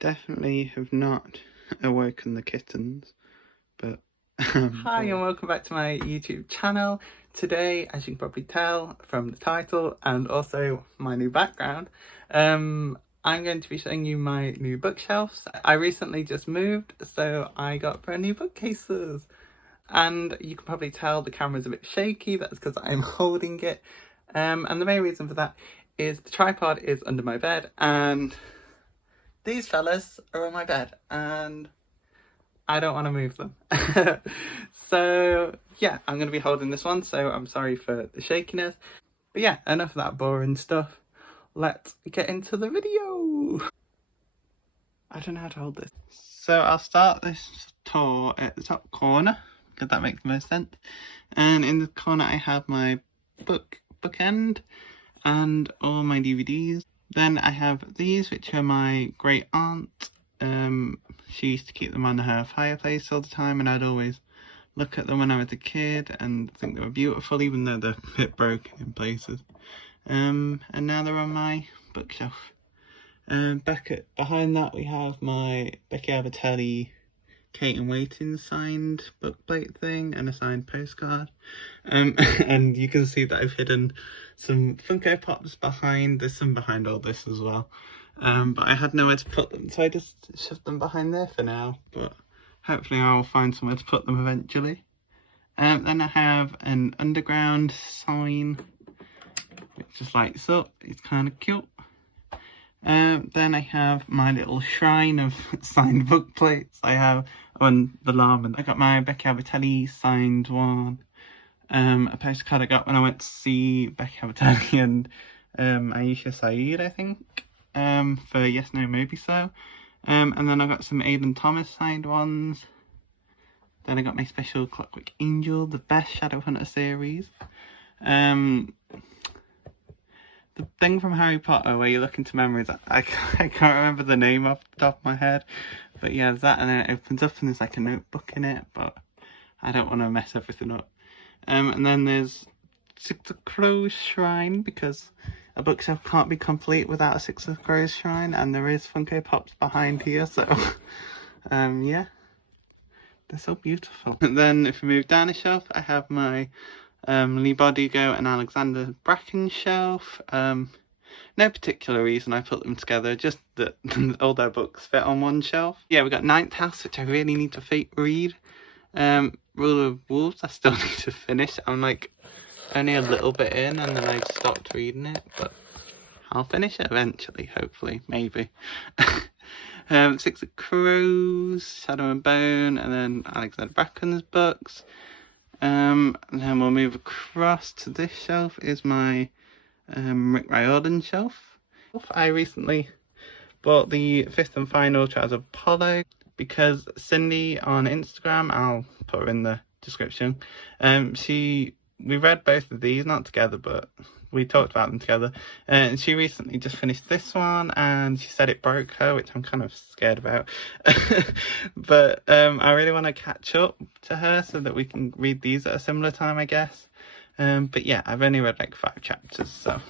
definitely have not awoken the kittens, but Hi and welcome back to my YouTube channel. Today, as you can probably tell from the title and also my new background, I'm going to be showing you my new bookshelves. I recently just moved, so I got brand new bookcases. And you can probably tell the camera's a bit shaky, that's because I'm holding it. And the main reason for that is the tripod is under my bed and these fellas are on my bed and I don't want to move them. So yeah, I'm going to be holding this one, so I'm sorry for the shakiness. But yeah, enough of that boring stuff. Let's get into the video. I don't know how to hold this. So I'll start this tour at the top corner, because that makes the most sense. And in the corner I have my bookend and all my DVDs. Then I have these, which are my great aunt. She used to keep them on her fireplace all the time, and I'd always look at them when I was a kid and think they were beautiful, even though they're a bit broken in places. And now they're on my bookshelf. Behind that we have my Becky Abatelli Kate in Waiting signed bookplate thing and a signed postcard. And you can see that I've hidden some Funko Pops behind. There's some behind all this as well. But I had nowhere to put them, so I just shoved them behind there for now. But hopefully I'll find somewhere to put them eventually. Then I have an underground sign, which just lights up. It's kind of cute. Then I have my little shrine of signed book plates. I have on the llama. I got my Becky Abatelli signed one. A postcard I got when I went to see Becky Abatelli and Aisha Saeed, I think, for Yes No Maybe So. And then I got some Aidan Thomas signed ones. Then I got my special Clockwork Angel, the best Shadowhunter series. The thing from Harry Potter where you look into memories, I can't remember the name off the top of my head. But yeah, there's that, and then it opens up and there's like a notebook in it, but I don't want to mess everything up. And then there's Six of Crows Shrine, because a bookshelf can't be complete without a Six of Crows Shrine, and there is Funko Pops behind here, so yeah, they're so beautiful. And then if we move down the shelf, I have my Lee Bodigo and Alexander Bracken shelf. No particular reason I put them together, just that all their books fit on one shelf. Yeah, we got Ninth House, which I really need to read. Rule of Wolves, I still need to finish. I'm like only a little bit in, and then I stopped reading it, but I'll finish it eventually, hopefully, maybe. Six of Crows, Shadow and Bone, and then Alexander Bracken's books. And then we'll move across to this shelf is my Rick Riordan shelf. I recently bought the fifth and final Trials of Apollo because Cindy on Instagram, I'll put her in the description, we read both of these, not together, but we talked about them together, and she recently just finished this one and she said it broke her, which I'm kind of scared about. But I really want to catch up to her so that we can read these at a similar time, I guess. But yeah, I've only read like 5 chapters, so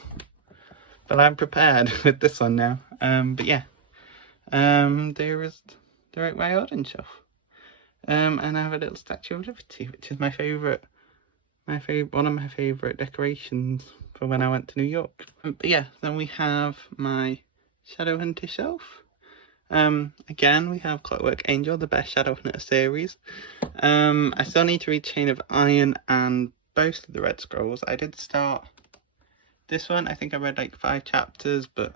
but I'm prepared with this one now. But yeah, there is the Rick Riordan shelf, and I have a little Statue of Liberty, which is one of my favourite decorations for when I went to New York. But yeah, then we have my Shadowhunter shelf. Again, we have Clockwork Angel, the best Shadowhunter series. I still need to read Chain of Iron and both of the Red Scrolls. I did start this one. I think I read like 5 chapters, but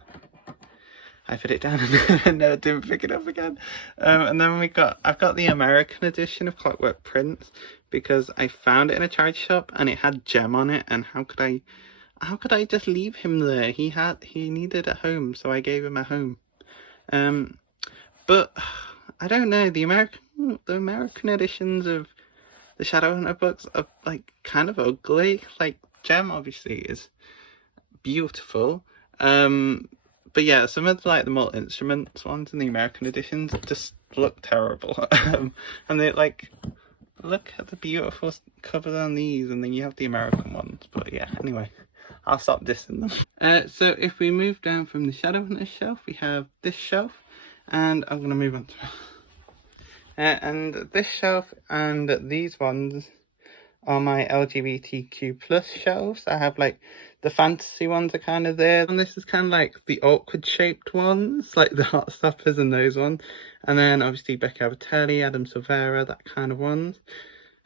I put it down and never didn't pick it up again. And then I've got the American edition of Clockwork Prince, because I found it in a charity shop and it had Gem on it, and how could I just leave him there? He needed a home, so I gave him a home. But I don't know, the American editions of the Shadowhunter books are like kind of ugly. Like Gem obviously is beautiful. But yeah, some of like the multi-instruments ones in the American editions just look terrible. And they like, look at the beautiful cover on these, and then you have the American ones. But yeah, anyway, I'll stop dissing them. So if we move down from the Shadowhunter shelf, we have this shelf. And I'm gonna move on to and this shelf and these ones are my LGBTQ plus shelves. I have like the fantasy ones are kind of there, and this is kind of like the awkward shaped ones, like the hot stoppers and those ones, and then obviously perpetually, Adam Silvera, that kind of ones.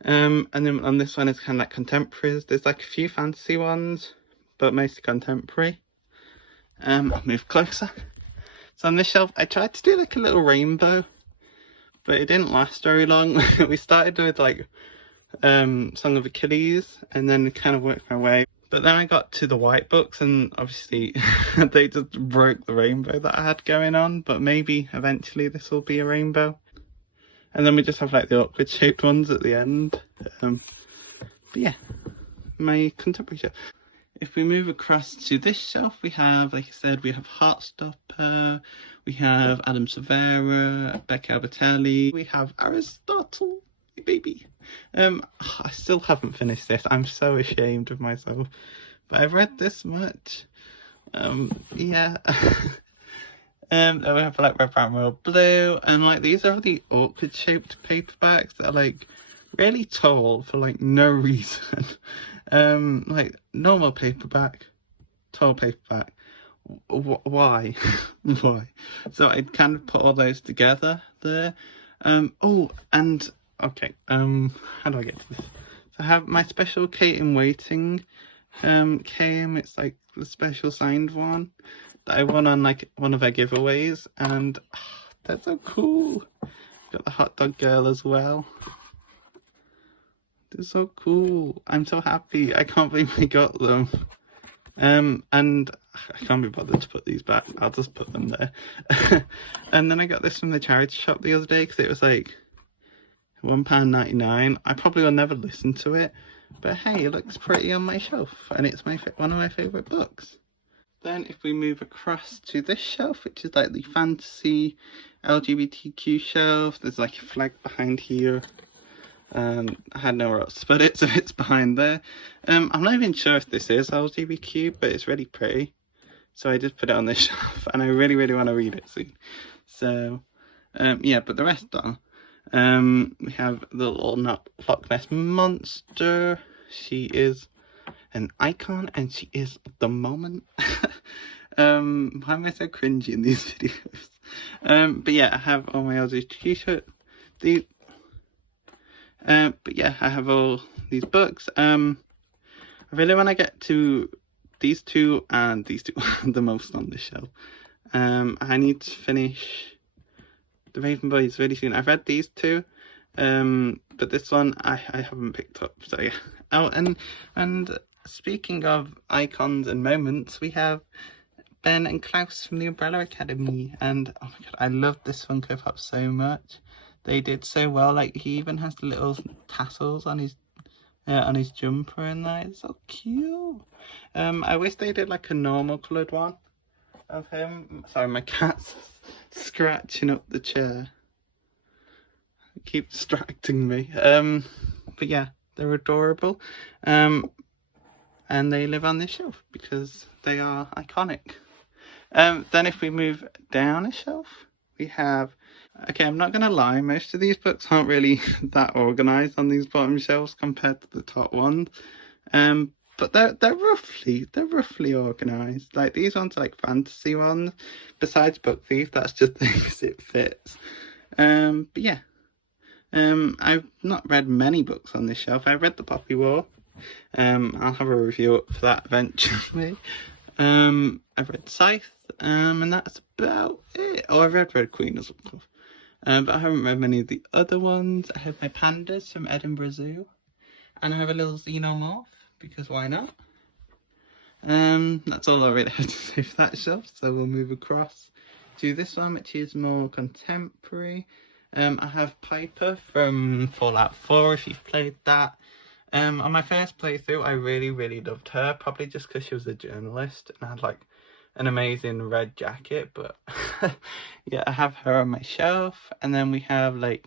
And then on this one is kind of like contemporaries. There's like a few fantasy ones, but mostly contemporary. I'll move closer. So on this shelf, I tried to do like a little rainbow, but it didn't last very long. We started with like Song of Achilles, and then kind of worked my way. But then I got to the white books, and obviously they just broke the rainbow that I had going on. But maybe eventually this will be a rainbow. And then we just have like the awkward shaped ones at the end. But yeah, my contemporary shelf. If we move across to this shelf, we have, like I said, we have Heartstopper, we have Adam Silvera, Becky Albertelli, we have Aristotle, baby. I still haven't finished this. I'm so ashamed of myself, but I've read this much. Yeah. Then we have like Red, Brown, Royal Blue, and like these are the awkward shaped paperbacks that are like really tall for like no reason. Like normal paperback, tall paperback. Why? Why? So I kind of put all those together there. Oh, and okay. How do I get to this? So I have my special Kate in Waiting. Came. It's like the special signed one that I won on like one of our giveaways, and they're so cool. Got the hot dog girl as well. They're so cool. I'm so happy. I can't believe I got them. And I can't be bothered to put these back. I'll just put them there. And then I got this from the charity shop the other day because it was like £1.99. I probably will never listen to it, but hey, it looks pretty on my shelf, and it's one of my favourite books. Then if we move across to this shelf, which is like the fantasy LGBTQ shelf, there's like a flag behind here. I had nowhere else to put it, so it's behind there. I'm not even sure if this is LGBTQ, but it's really pretty, so I just put it on this shelf, and I really want to read it soon. So yeah, but the rest are. We have the little Loch Ness monster. She is an icon, and she is the moment. Why am I so cringy in these videos? But yeah, I have all my LGBTQ shirts. But yeah, I have all these books. I really want to get to these two and these two the most on this shelf. I need to finish The Raven Boys really soon. I've read these two, but this one I haven't picked up. So yeah. Oh, and speaking of icons and moments, we have Ben and Klaus from the Umbrella Academy, and oh my god, I love this Funko Pop so much. They did so well. Like he even has the little tassels on his jumper, and that is so cute. I wish they did like a normal coloured one of him. Sorry, my cat's scratching up the chair. It keeps distracting me. But yeah, they're adorable. And they live on this shelf because they are iconic. Then if we move down a shelf, we have. Okay, I'm not gonna lie, most of these books aren't really that organised on these bottom shelves compared to the top ones. But they're roughly organised. Like these ones are like fantasy ones. Besides Book Thief, that's just because it fits. But yeah. I've not read many books on this shelf. I've read The Poppy War. I'll have a review up for that eventually. I've read Scythe, and that's about it. Oh, I've read Red Queen as well. But I haven't read many of the other ones. I have my pandas from Edinburgh Zoo, and I have a little xenomorph because why not? That's all I really have to say for that shelf. So we'll move across to this one, which is more contemporary. I have Piper from Fallout 4, if you've played that. On my first playthrough, I really loved her, probably just because she was a journalist and had like an amazing red jacket, but yeah, I have her on my shelf. And then we have like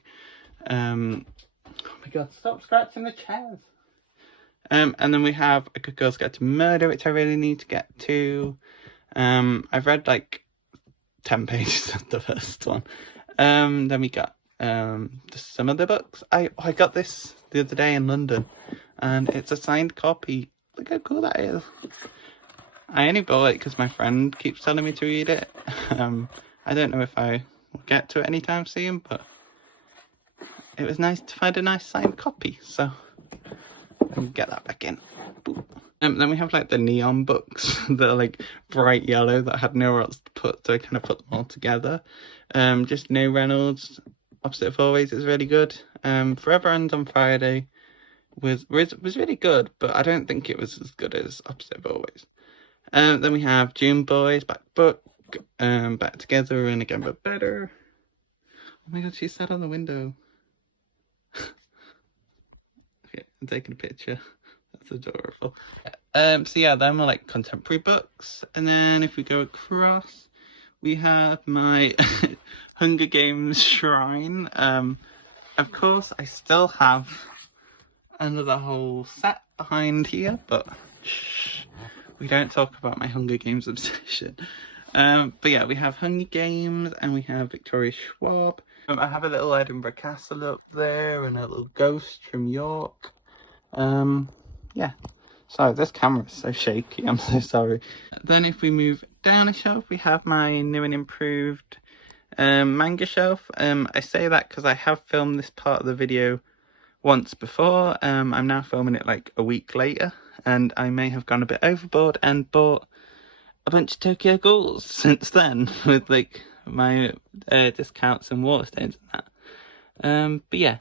oh my god, stop scratching the chairs. And then we have A Good Girl's Guide to Murder, which I really need to get to. I've read like 10 pages of the first one. Then we got just some other books. I got this the other day in London, and it's a signed copy. Look how cool that is. I only bought it because my friend keeps telling me to read it. I don't know if I will get to it anytime soon, but it was nice to find a nice signed copy, so I'll get that back in. Then we have like the neon books that are like bright yellow that I had nowhere else to put, so I kind of put them all together. Just No Reynolds, Opposite of Always is really good. Forever Ends on Friday was really good, but I don't think it was as good as Opposite of Always. Then we have June Boys, Back Book, Back Together and Again But Better. Oh my god, she sat on the window. Okay, I'm taking a picture. That's adorable. So yeah, then we're like contemporary books, and then if we go across, we have my Hunger Games shrine. Of course, I still have another whole set behind here, but shh, we don't talk about my Hunger Games obsession. But yeah, we have Hunger Games and we have Victoria Schwab. I have a little Edinburgh Castle up there and a little ghost from York. Yeah. Sorry, this camera is so shaky. I'm so sorry. Then if we move down a shelf, we have my new and improved manga shelf. I say that because I have filmed this part of the video once before. I'm now filming it like a week later, and I may have gone a bit overboard and bought a bunch of Tokyo Ghouls since then with like my discounts and Waterstones and that. But yeah,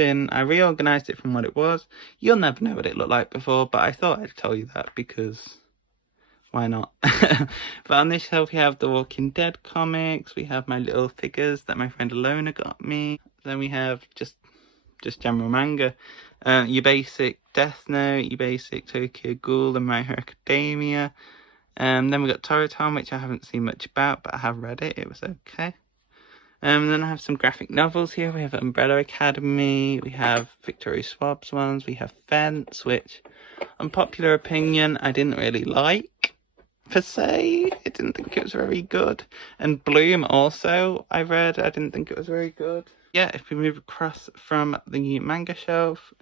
I reorganised it from what it was. You'll never know what it looked like before, but I thought I'd tell you that because why not? But on this shelf we have the Walking Dead comics, we have my little figures that my friend Alona got me. Then we have just general manga. Your basic Death Note, your basic Tokyo Ghoul and My Hero Academia. Then we got Toraton, which I haven't seen much about, but I have read it. It was okay. Then I have some graphic novels here. We have Umbrella Academy. We have Victoria Schwab's ones. We have Fence, which, unpopular opinion, I didn't really like, per se. I didn't think it was very good. And Bloom also, I read. I didn't think it was very good. Yeah, if we move across from the manga shelf,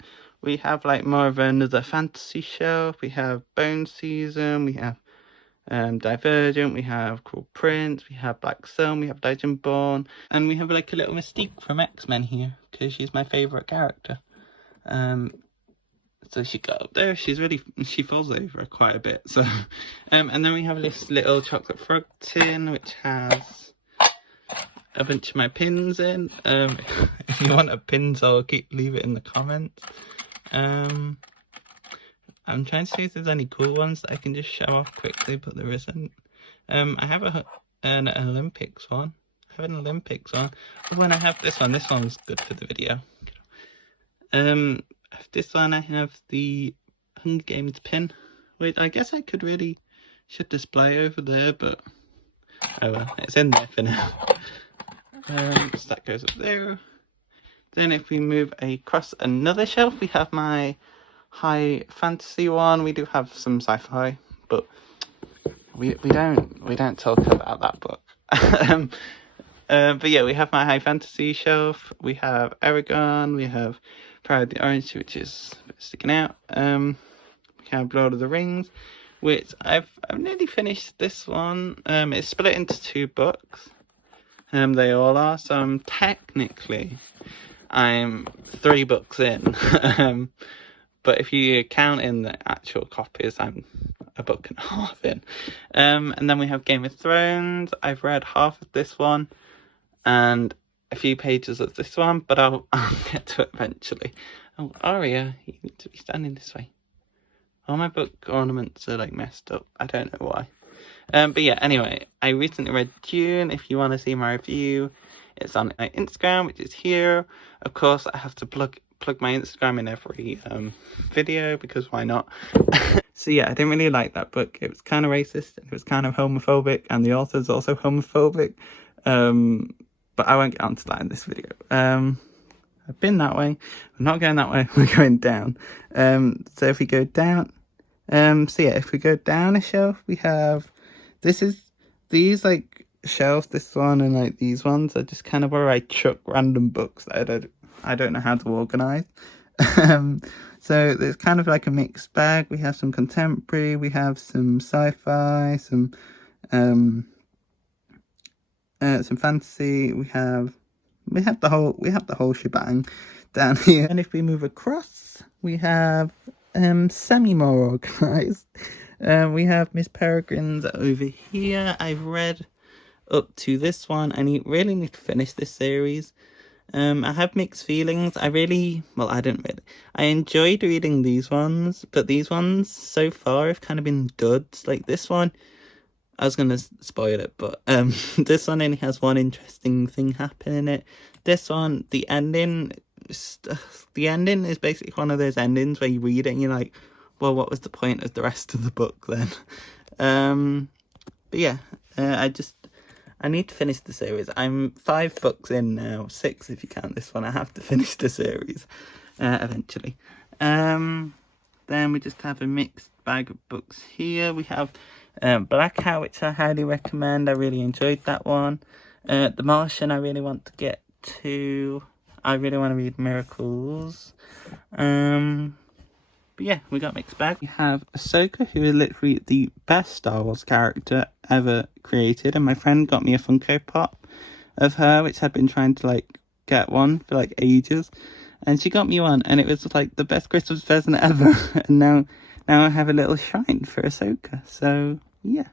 we have like more of another fantasy shelf. We have Bone Season. We have Divergent, we have Cruel Prince, we have Black Sun, we have Legendborn, and we have like a little Mystique from X-Men here because she's my favourite character. So she got up there, she falls over quite a bit. So, and then we have this little chocolate frog tin which has a bunch of my pins in. If you want a pin, so leave it in the comments. I'm trying to see if there's any cool ones that I can just show off quickly, but there isn't. I have an Olympics one. I have an Olympics one. Oh, and I have this one. This one's good for the video. This one I have the Hunger Games pin, which I guess I should display over there, but oh well, it's in there for now. So that goes up there. Then if we move across another shelf, we have my high fantasy one. We do have some sci-fi, but we don't talk about that book. But yeah, we have my high fantasy shelf. We have Eragon. We have Pride of the Orange, which is a bit sticking out. We have Lord of the Rings, which I've nearly finished this one. It's split into 2 books. They all are. So I'm 3 books in. But if you count in the actual copies, I'm a book and a half in. And then we have Game of Thrones. I've read half of this one and a few pages of this one, but I'll get to it eventually. Oh, Aria, you need to be standing this way. All my book ornaments are like messed up. I don't know why. But yeah, anyway, I recently read Dune. If you want to see my review, it's on my Instagram, which is here. Of course, I have to plug my Instagram in every video because why not? So yeah, I didn't really like that book. It was kind of racist, it was kind of homophobic, and the author's also homophobic. But I won't get onto that in this video. I've been that way. We're not going that way. We're going down. So if we go down, so yeah, if we go down a shelf, we have these like shelves, this one and like these ones, are just kind of where I chuck random books that I don't know how to organize. So there's kind of like a mixed bag. We have some contemporary, we have some sci-fi, some fantasy. We have the whole shebang down here. And if we move across, we have semi more organized. We have Miss Peregrine's over here. I've read up to this one. I really need to finish this series. I have mixed feelings. I enjoyed reading these ones, but these ones so far have kind of been duds. Like this one, I was gonna spoil it, but this one only has one interesting thing happen in it. This one, the ending is basically one of those endings where you read it and you're like, well, what was the point of the rest of the book then? But yeah, I need to finish the series. I'm 5 books in now, 6 if you count this one. I have to finish the series eventually. Then we just have a mixed bag of books here. We have Black Hat, which I highly recommend. I really enjoyed that one. The Martian, I really want to get to. I really want to read Miracles. But yeah, we got mixed bag. We have Ahsoka, who is literally the best Star Wars character ever created. And my friend got me a Funko Pop of her, which I'd been trying to like get one for like ages. And she got me one, and it was like the best Christmas present ever. And now I have a little shrine for Ahsoka. So yeah.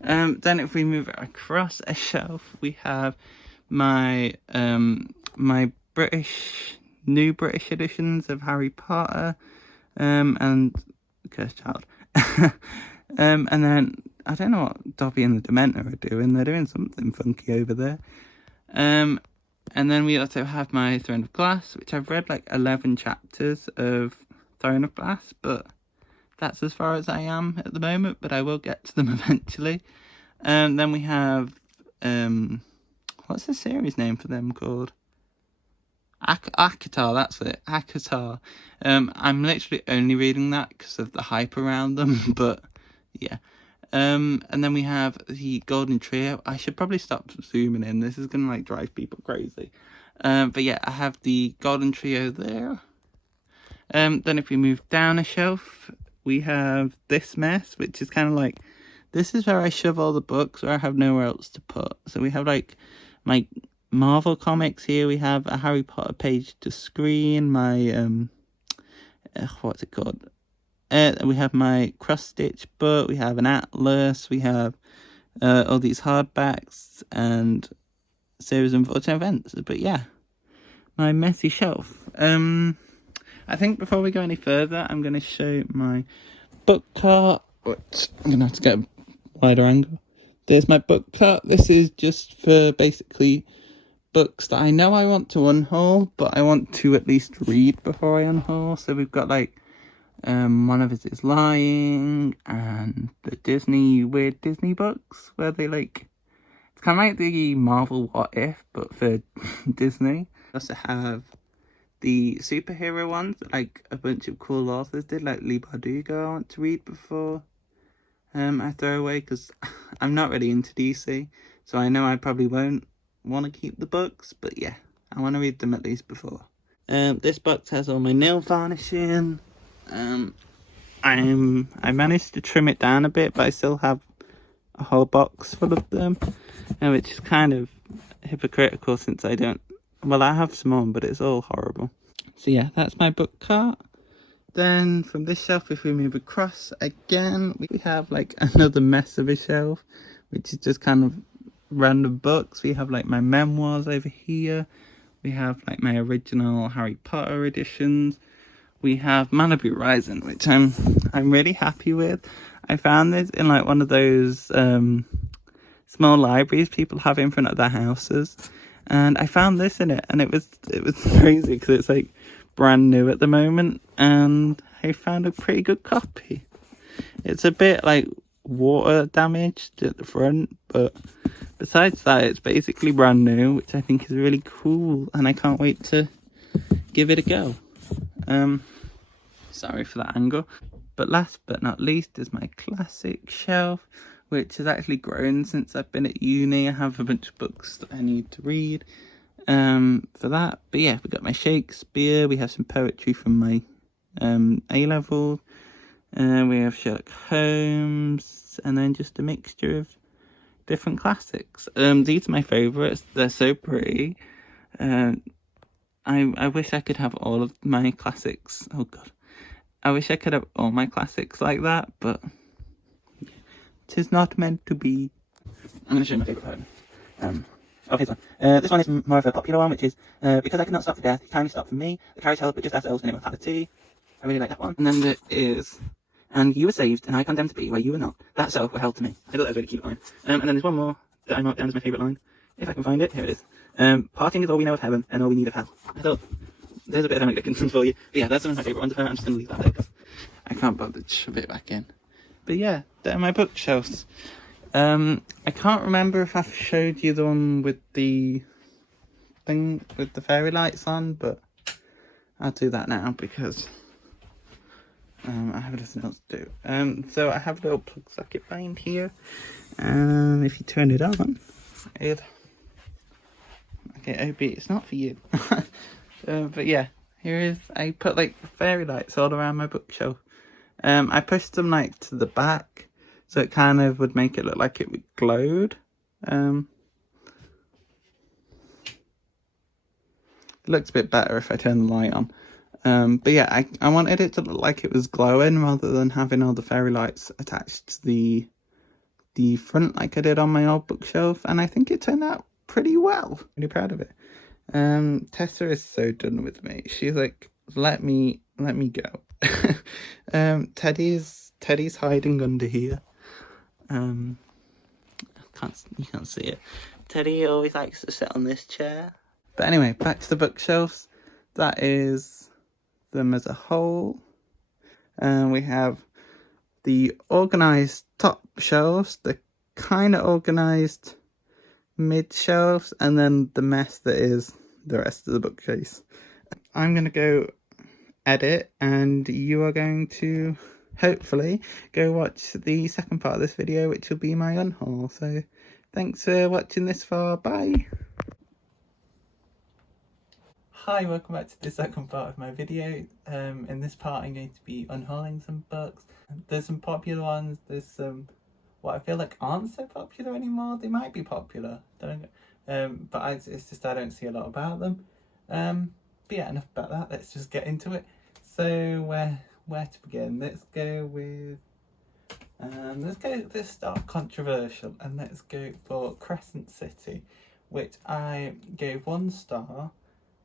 Then if we move across a shelf, we have my my new British editions of Harry Potter. And Cursed Child. And then I don't know what Dobby and the Dementor are doing. They're doing something funky over there. And then we also have my Throne of Glass, which I've read like 11 chapters of Throne of Glass, but that's as far as I am at the moment, but I will get to them eventually. Then we have what's the series name for them called? Akatar, that's it. Akatar. I'm literally only reading that because of the hype around them, but yeah. And then we have the Golden Trio. I should probably stop zooming in. This is gonna like drive people crazy. But yeah, I have the Golden Trio there. Then if we move down a shelf, we have this mess, which is kind of like, this is where I shove all the books where I have nowhere else to put. So we have like my Marvel comics here. We have a Harry Potter page to screen, my what's it called, we have my cross stitch book, we have an atlas, we have all these hardbacks and series of unfortunate events. But yeah, my messy shelf. I think before we go any further, I'm going to show my book cart, which I'm going to have to get a wider angle. There's my book cart. This is just for basically books that I know I want to unhaul, but I want to at least read before I unhaul. So we've got like One of Us Is Lying and the weird Disney books where they like, it's kind of like the Marvel What If but for Disney. I also have the superhero ones that like a bunch of cool authors did, like Lee Bardugo I want to read before I throw away, because I'm not really into DC, so I know I probably won't want to keep the books, but yeah, I want to read them at least before. This box has all my nail varnishing. I managed to trim it down a bit, but I still have a whole box full of them, which is kind of hypocritical since I have some on, but it's all horrible. So yeah, that's my book cart. Then from this shelf, if we move across again, we have like another mess of a shelf, which is just kind of random books. We have like my memoirs over here. We have like my original Harry Potter editions. We have Malibu Rising, which I'm really happy with. I found this in like one of those small libraries people have in front of their houses, and I found this in it, and it was crazy because it's like brand new at the moment, and I found a pretty good copy. It's a bit like water damaged at the front, but besides that, it's basically brand new, which I think is really cool, and I can't wait to give it a go. Sorry for that angle. But last but not least is my classic shelf, which has actually grown since I've been at uni. I have a bunch of books that I need to read for that. But yeah, we got my Shakespeare, we have some poetry from my A-level, we have Sherlock Holmes, and then just a mixture of different classics. These are my favourites. They're so pretty. I wish I could have all of my classics. Oh god. I wish I could have all my classics like that, but 'tis not meant to be. I'm going to show you my favourite poem. Here's one. This one is more of a popular one, which is, because I cannot stop for death, you kindly stop for me. The carriage held but just as elves in immortality. I really like that one. And then there is, and you were saved, and I condemned to be where you were not. That self were held to me. I thought that was a really cute line. And then there's one more that I marked down as my favourite line. If I can find it, here it is. Parting is all we know of heaven, and all we need of hell. I thought, there's a bit of Emily Dickinson for you. But yeah, that's one of my favourite ones of her. I'm just going to leave that there because I can't bother to shove it back in. But yeah, they're my bookshelves. I can't remember if I've showed you the one with the thing with the fairy lights on, but I'll do that now because I have nothing else to do. So I have a little plug socket bind here. If you turn it on, okay, OB, it's not for you. But yeah, here is, I put like fairy lights all around my bookshelf. I pushed them like to the back, so it kind of would make it look like it glowed. It looks a bit better if I turn the light on. But yeah, I wanted it to look like it was glowing rather than having all the fairy lights attached to the front like I did on my old bookshelf, and I think it turned out pretty well. Really proud of it. Tessa is so done with me. She's like, let me go. Teddy's hiding under here. You can't see it. Teddy always likes to sit on this chair. But anyway, back to the bookshelves. That is them as a whole. We have the organised top shelves, the kind of organised mid shelves, and then the mess that is the rest of the bookcase. I'm going to go edit, and you are going to hopefully go watch the second part of this video, which will be my unhaul. So thanks for watching this far. Bye. Hi, welcome back to the second part of my video. In this part I'm going to be unhauling some books. There's some popular ones, there's some what I feel like aren't so popular anymore. They might be popular, but it's just I don't see a lot about them. But yeah, enough about that, let's just get into it. So where to begin? Let's start controversial, and let's go for Crescent City, which I gave 1 star.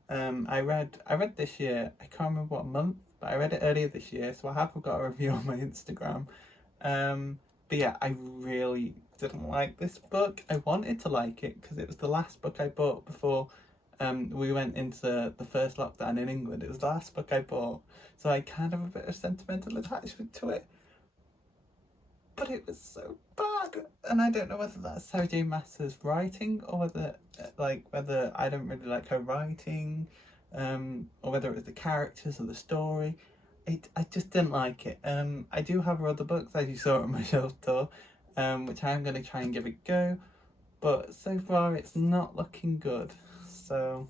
I read this year, I can't remember what month, but I read it earlier this year, so I have got a review on my Instagram. But yeah, I really didn't like this book. I wanted to like it because it was the last book I bought before we went into the first lockdown in England. It was the last book I bought, so I kind of have a bit of sentimental attachment to it. But it was so bad, and I don't know whether that's Sarah J Maas's writing or whether I don't really like her writing, or whether it was the characters or the story. I just didn't like it. I do have her other books, as you saw on my shelf tour, which I am going to try and give a go, but so far it's not looking good. So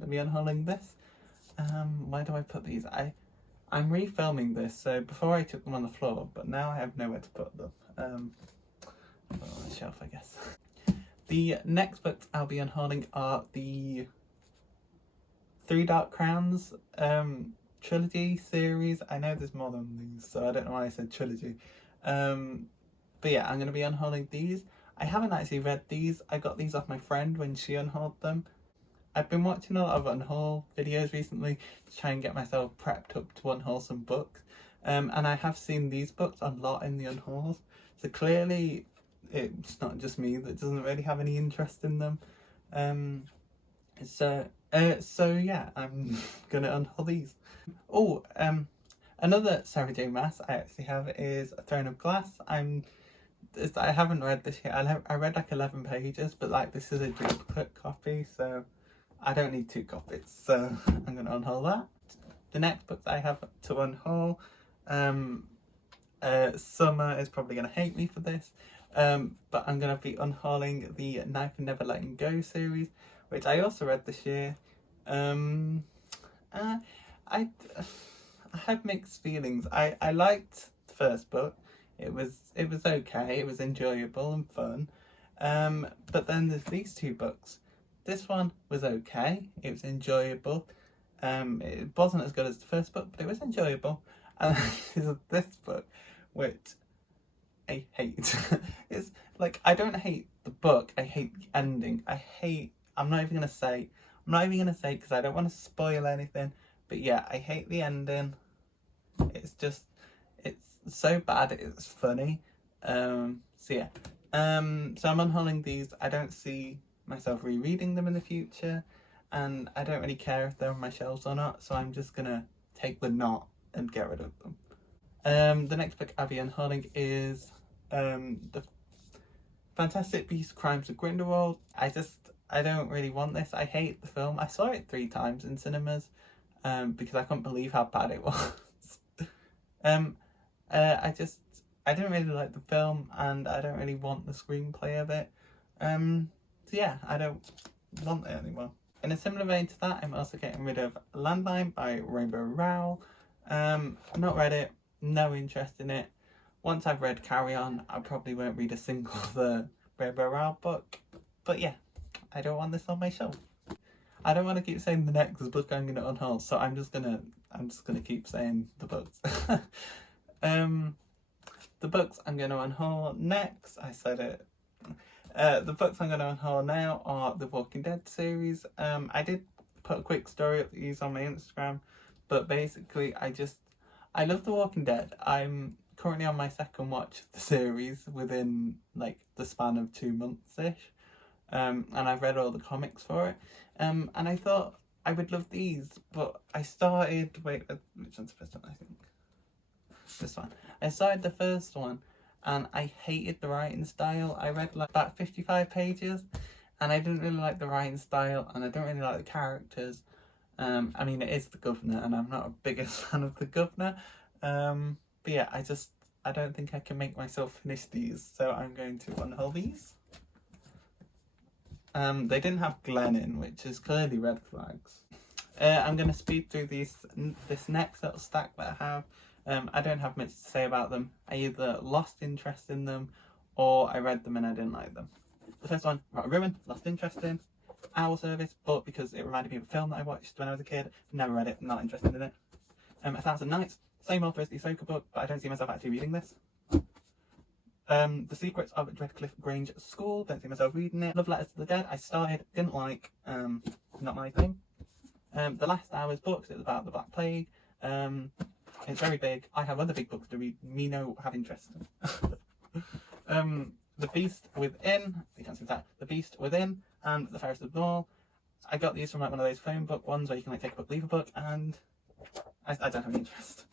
let me unhauling this. Where do I put these? I'm refilming this, so before I took them on the floor, but now I have nowhere to put them. On the shelf, I guess. The next books I'll be unhauling are the Three Dark Crowns trilogy series. I know there's more than these, so I don't know why I said trilogy. But yeah, I'm going to be unhauling these. I haven't actually read these. I got these off my friend when she unhauled them. I've been watching a lot of unhaul videos recently to try and get myself prepped up to unhaul some books. And I have seen these books a lot in the unhauls. So clearly it's not just me that doesn't really have any interest in them. So yeah, I'm gonna unhaul these. Oh, another Sarah J Maas I actually have is A Throne of Glass. I haven't read this yet. I read like 11 pages, but like this is a duplicate copy, so I don't need 2 copies. So I'm gonna unhaul that. The next books I have to unhaul, Summer is probably gonna hate me for this, But I'm going to be unhauling the Knife and Never Letting Go series, which I also read this year. I had mixed feelings. I liked the first book. It was okay. It was enjoyable and fun. But then there's these two books. This one was okay. It was enjoyable. It wasn't as good as the first book, but it was enjoyable. And this book, which I hate. It's like, I don't hate the book. I hate the ending. I'm not even gonna say because I don't want to spoil anything. But yeah, I hate the ending. It's so bad. It's funny. So yeah. So I'm unhauling these. I don't see myself rereading them in the future, and I don't really care if they're on my shelves or not. So I'm just gonna take the knot and get rid of them. The next book I'll be unhauling is the Fantastic Beasts: Crimes of Grindelwald. I don't really want this. I hate the film. I saw it 3 times in cinemas because I couldn't believe how bad it was. I didn't really like the film, and I don't really want the screenplay of it. So yeah, I don't want it anymore. In a similar vein to that, I'm also getting rid of Landline by Rainbow Rowell. Not read it, no interest in it. Once I've read Carry On, I probably won't read a single other Rainbow Rowell book. But yeah, I don't want this on my shelf. I don't want to keep saying the next book I'm going to unhaul, so I'm just gonna keep saying the books. The books I'm going to unhaul next, I said it. The books I'm going to unhaul now are the Walking Dead series. I did put a quick story of these on my Instagram, but basically I love the Walking Dead. I'm currently on my second watch of the series within like the span of 2 months-ish. And I've read all the comics for it. And I thought I would love these, but I started, which one's the first one, I think? This one. I started the first one and I hated the writing style. I read like about 55 pages and I didn't really like the writing style, and I don't really like the characters. I mean, it is the governor and I'm not a biggest fan of the governor. But yeah, I don't think I can make myself finish these, so I'm going to unhaul these. They didn't have Glenn in, which is clearly red flags. I'm going to speed through this next little stack that I have. I don't have much to say about them. I either lost interest in them or I read them and I didn't like them. The first one, Rot Ruin, lost interest in. Owl Service, but because it reminded me of a film that I watched when I was a kid, never read it, not interested in it. 1,000 Nights, same author as the Ahsoka book, but I don't see myself actually reading this. The Secrets of Dreadcliff Grange School, don't see myself reading it. Love Letters to the Dead, I started, didn't like, not my thing. The Last Hours books, it's about the Black Plague. It's very big. I have other big books to read, me no have interest in. The Beast Within, you can't see that. The Beast Within and The Fairest of Them All. I got these from like one of those phone book ones where you can like take a book, leave a book, and I don't have any interest.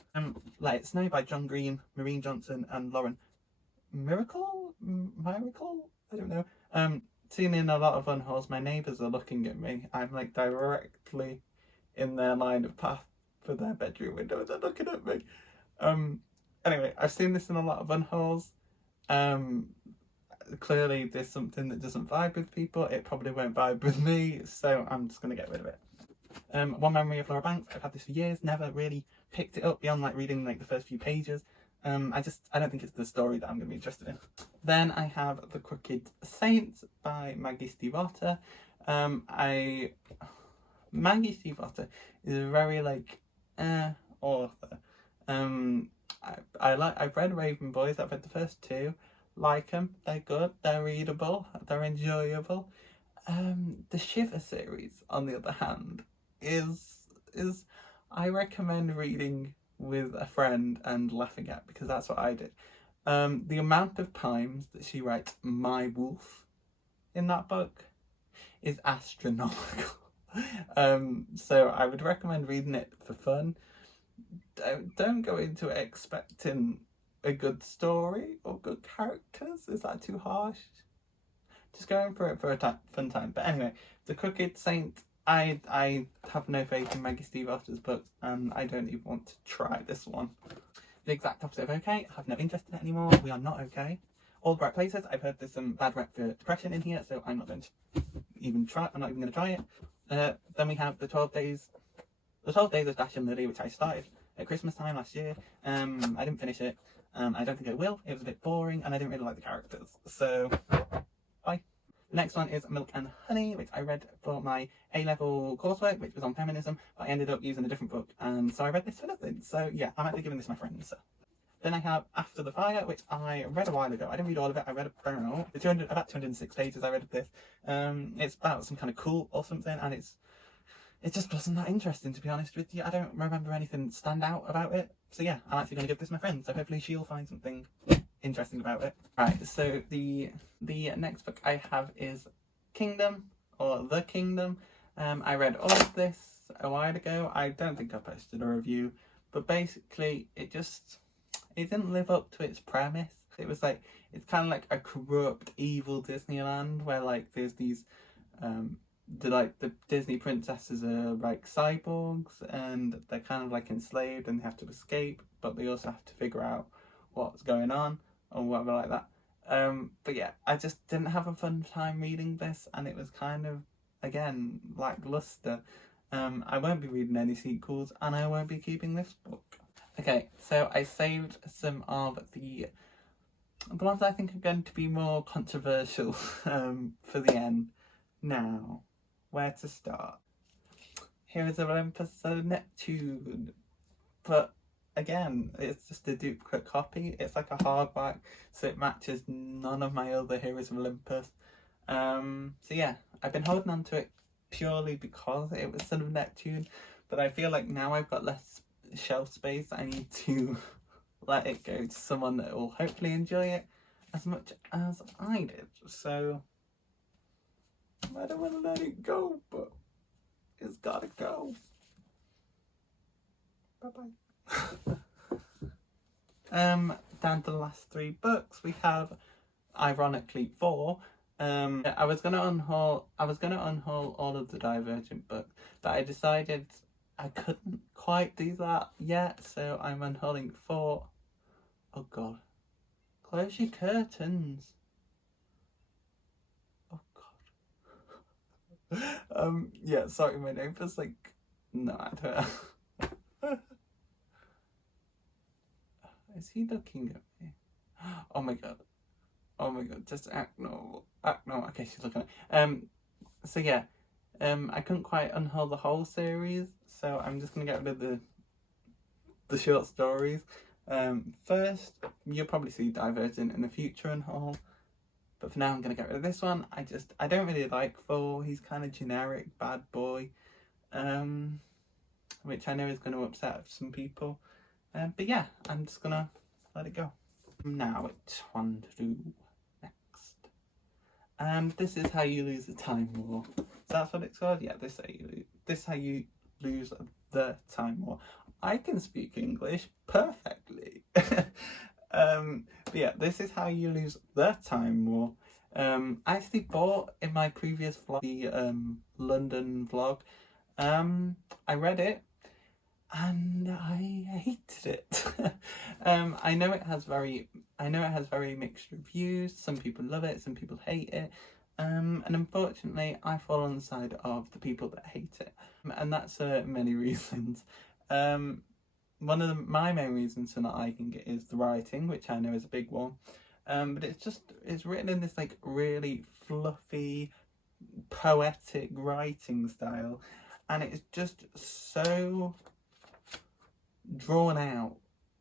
Let It Snow by John Green, Maureen Johnson and Lauren Miracle? I don't know. Seen in a lot of unhauls, my neighbours are looking at me. I'm like directly in their line of path for their bedroom window. They're looking at me. Anyway, I've seen this in a lot of unhauls. Clearly there's something that doesn't vibe with people. It probably won't vibe with me, so I'm just going to get rid of it. One Memory of Laura Banks. I've had this for years, never really picked it up beyond like reading like the first few pages. I don't think it's the story that I'm going to be interested in. Then I have The Crooked Saint by Maggie Stiefvater. Maggie Stiefvater is a very like author. I've read Raven Boys. I've read the first 2. Like them, they're good, they're readable, they're enjoyable. The Shiver series, on the other hand, is I recommend reading with a friend and laughing at, because that's what I did. The amount of times that she writes "my wolf" in that book is astronomical. So I would recommend reading it for fun. Don't go into it expecting a good story or good characters. Is that too harsh? Just going for it for a fun time. But anyway, The Crooked Saint, I have no faith in Maggie Stiefvater's books, and I don't even want to try this one. The exact opposite of okay. I have no interest in it anymore. We are not okay. all the right places. I've heard there's some bad rep for depression in here, so I'm not going to even try. I'm not even going to try it. Then we have the 12 days of Dash and Lily, which I started at Christmas time last year. I didn't finish it. I don't think I will. It was a bit boring, and I didn't really like the characters. So, bye. The next one is Milk and Honey, which I read for my A-level coursework, which was on feminism, but I ended up using a different book, and so I read this for nothing. So yeah, I'm actually giving this to my friends. So. Then I have After the Fire, which I read a while ago. I didn't read all of it. I read about 206 pages. I read this. It's about some kind of cult or something, and it just wasn't that interesting, to be honest with you. I don't remember anything stand out about it. So yeah, I'm actually going to give this to my friend. So hopefully she'll find something interesting about it. Right, so the next book I have is Kingdom, or The Kingdom. I read all of this a while ago. I don't think I posted a review, but basically it didn't live up to its premise. It was like, it's kind of like a corrupt, evil Disneyland where like there's these the Disney princesses are like cyborgs, and they're kind of like enslaved and they have to escape, but they also have to figure out what's going on or whatever like that. But yeah, I just didn't have a fun time reading this, and it was kind of, again, lackluster. I won't be reading any sequels, and I won't be keeping this book. Okay, so I saved some of the ones I think are going to be more controversial for the end. Now, where to start? Heroes of Olympus, so Neptune. But again, it's just a duplicate copy. It's like a hardback, so it matches none of my other Heroes of Olympus. So yeah, I've been holding on to it purely because it was Son of Neptune, but I feel like now I've got less shelf space. I need to let it go to someone that will hopefully enjoy it as much as I did. So I don't want to let it go, but it's gotta go. Bye-bye. Down to the last 3 books, we have, ironically, 4. I was gonna unhaul all of the Divergent books, but I decided I couldn't quite do that yet, so I'm unhauling 4. Oh god. Close your curtains. Oh god. Yeah, sorry, my neighbour's like, no, I don't. Is he looking at me? Oh my god. Oh my god, just act normal. Act normal. Okay, she's looking at me. So yeah, I couldn't quite unhaul the whole series, so I'm just gonna get rid of the short stories. First, you'll probably see Divergent in the future unhaul, but for now I'm gonna get rid of this one. I don't really like Thor. He's kind of generic bad boy, which I know is going to upset some people. But yeah, I'm just gonna let it go. Now, which one to do next? This is how you lose the time war. So that's what it's called. Yeah, this is how you lose the time war. I can speak English perfectly. But yeah, this is how you lose the time war. I actually bought in my previous vlog, the London vlog. I read it and I hated it. I know it has very mixed reviews. Some people love it, some people hate it. And unfortunately, I fall on the side of the people that hate it, and that's for many reasons. One of my main reasons for not liking it is the writing, which I know is a big one. But it's written in this like really fluffy, poetic writing style, and it's just so drawn out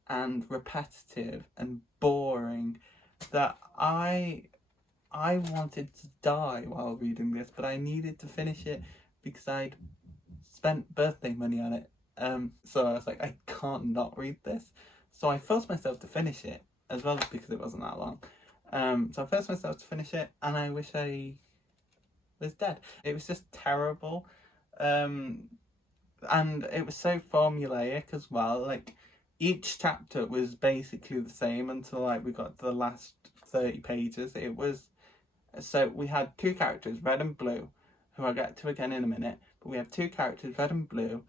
and repetitive and boring that I wanted to die while reading this, but I needed to finish it because I'd spent birthday money on it. So I was like, I can't not read this. So I forced myself to finish it, as well as because it wasn't that long. So I forced myself to finish it, and I wish I was dead. It was just terrible. And it was so formulaic as well. Like, each chapter was basically the same until like we got to the last 30 pages. It was, so we had 2 characters, red and blue, who I'll get to again in a minute, but we have 2 characters, red and blue.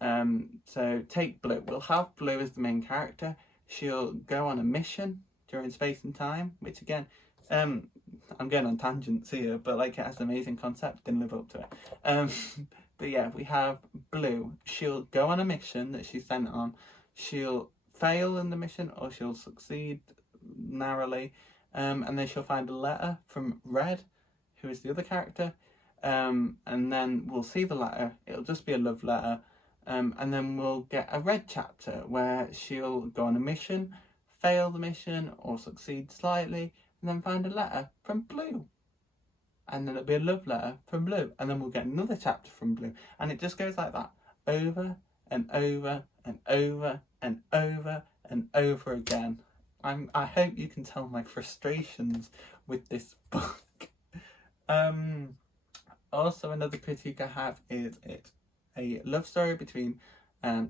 So take Blue. We'll have Blue as the main character. She'll go on a mission during space and time, which again, I'm going on tangents here, but like it has an amazing concept, didn't live up to it. But yeah, we have Blue. She'll go on a mission that she's sent on. She'll fail in the mission or she'll succeed narrowly. And then she'll find a letter from Red, who is the other character. And then we'll see the letter. It'll just be a love letter. And then we'll get a Red chapter where she'll go on a mission, fail the mission or succeed slightly, and then find a letter from Blue. And then it'll be a love letter from Blue. And then we'll get another chapter from Blue. And it just goes like that, over and over and over and over and over again. I hope you can tell my frustrations with this book. Also, another critique I have is it's a love story between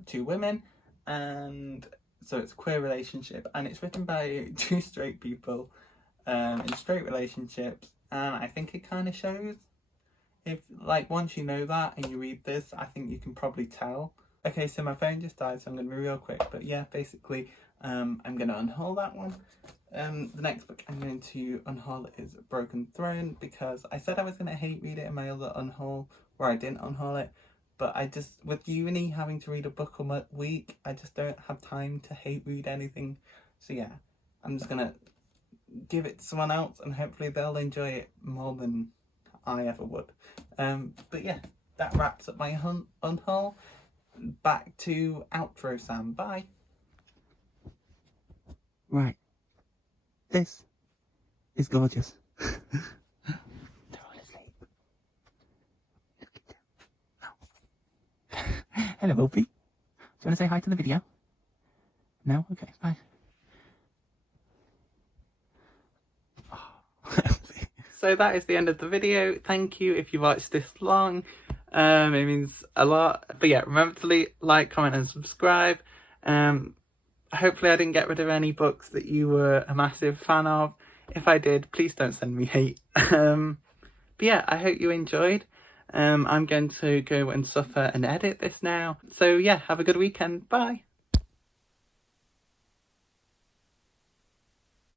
two women, and so it's a queer relationship, and it's written by two straight people in straight relationships, and I think it kind of shows. If, like, once you know that and you read this, I think you can probably tell. Okay, so my phone just died, so I'm going to be real quick, but yeah, basically, I'm going to unhaul that one. The next book I'm going to unhaul is Broken Throne, because I said I was going to hate read it in my other unhaul, where I didn't unhaul it, but I just, with uni having to read a book a week, I just don't have time to hate read anything. So yeah, I'm just going to give it to someone else and hopefully they'll enjoy it more than I ever would. But yeah, that wraps up my unhaul. Back to outro, Sam. Bye. Right. This is gorgeous. They're all asleep. Look at them. Oh. Hello, Opie. Do you want to say hi to the video? No? Okay, bye. So that is the end of the video. Thank you if you watched this long. It means a lot. But yeah, remember to like, comment and subscribe. Hopefully I didn't get rid of any books that you were a massive fan of. If I did, please don't send me hate. But yeah, I hope you enjoyed. I'm going to go and suffer and edit this now. So yeah, have a good weekend. Bye.